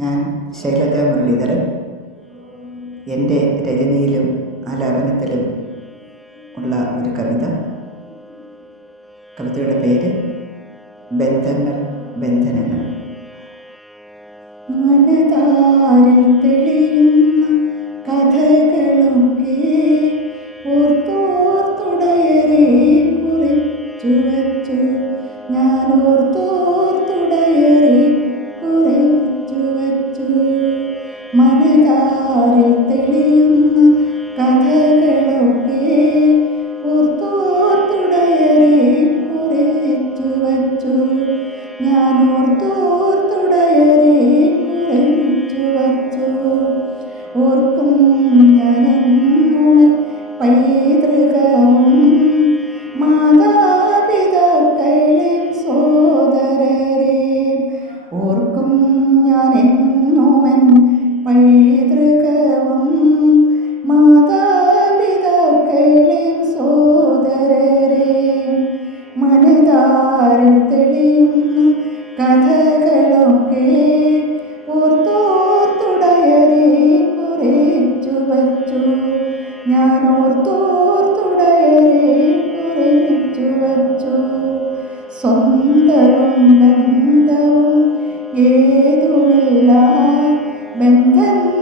ഞാൻ ശൈലജ മുരളീധരൻ. എന്റെ രചനയിലും ആലാപനത്തിലും ഉള്ള ഒരു കവിത. കവിതയുടെ പേര് ബന്ധങ്ങൾ ബന്ധനങ്ങൾ. മനതാരിൽ തെളിയുന്ന ഞാൻ കഥകളൊക്കെ ഓർത്തോർത്തുടയരെ സ്വന്തവും ബന്ധവും ഏതുമില്ല ബന്ധങ്ങൾ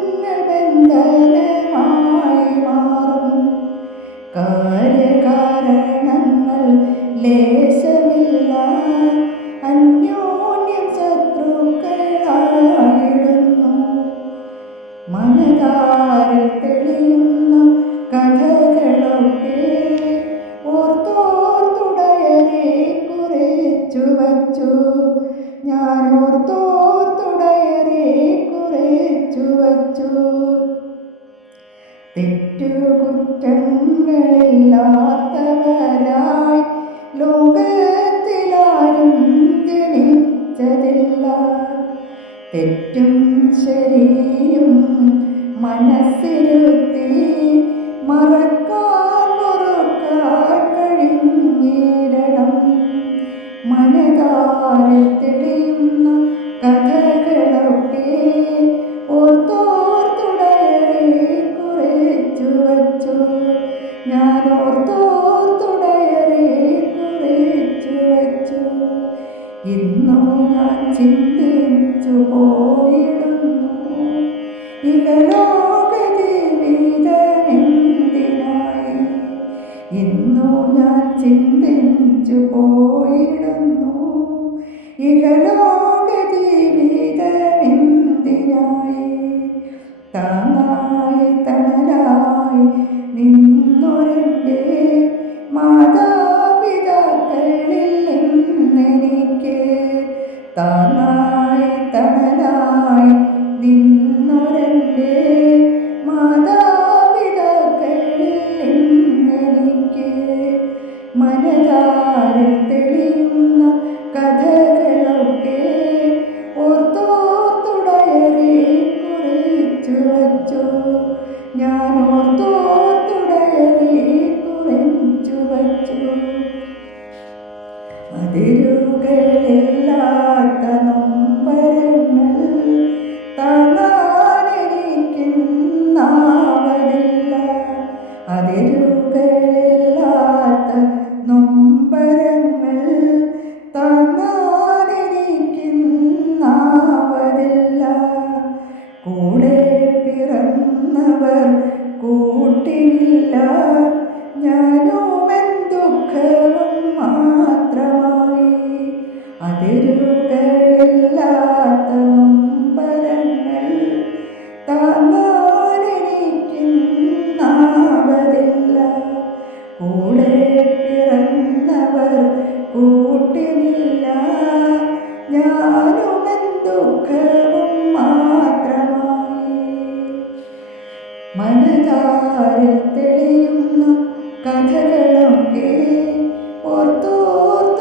തെറ്റുകുറ്റങ്ങളില്ലാത്തവരായി ലോകത്തിലാരും ജനിച്ചതില്ല. തെറ്റും ശരിയും മനസ്സിരുത്തി മറക്കാൻ പൊറുക്കാൻ കഴിഞ്ഞിടണം. മനതാരിൽ ഇന്നു ഞാൻ ചിന്തിച്ചു പോയിടുന്നു. ഇഹലോക ജീവിതമെന്തിനായി? ഇന്നു ഞാൻ ചിന്തിച്ചു പോയിടുന്നു. ഇഹലോക ജീവിതമെന്തിനായി? താങ്ങായി തണലായി നിന്നൊരെന്റെ മനതാരിൽ തെളിയുന്ന കഥകളൊക്കെ ഓർത്തോർത്തുടയറി കുറിച്ചു വച്ചു ഞാൻ ഓർത്തോർത്തുടയറി കുറിച്ചു വച്ചു അതിരുകളില്ലാത്ത നൊമ്പരങ്ങൾ താങ്ങാനെനിക്കുന്നാവതില്ല അതിരുകളില്ലാത്ത നൊമ്പരങ്ങൾ താങ്ങാനെനിക്കുന്നാവതില്ല കൂടെ പിറന്നവർ കൂട്ടിനില്ല. ഞാനുമൻ ദുഃഖവും കൂടെ പിറന്നവർ കൂട്ടിനില്ല. ഞാനും ദുഃഖവും മാത്രമായി. മനതാരിൽ തെളിയുന്ന കഥകളൊക്കെ ഓർത്തോർത്തുടയറി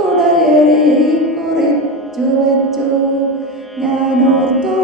കുറിച്ചു വെച്ചു. ഞാൻ ഓർത്തോ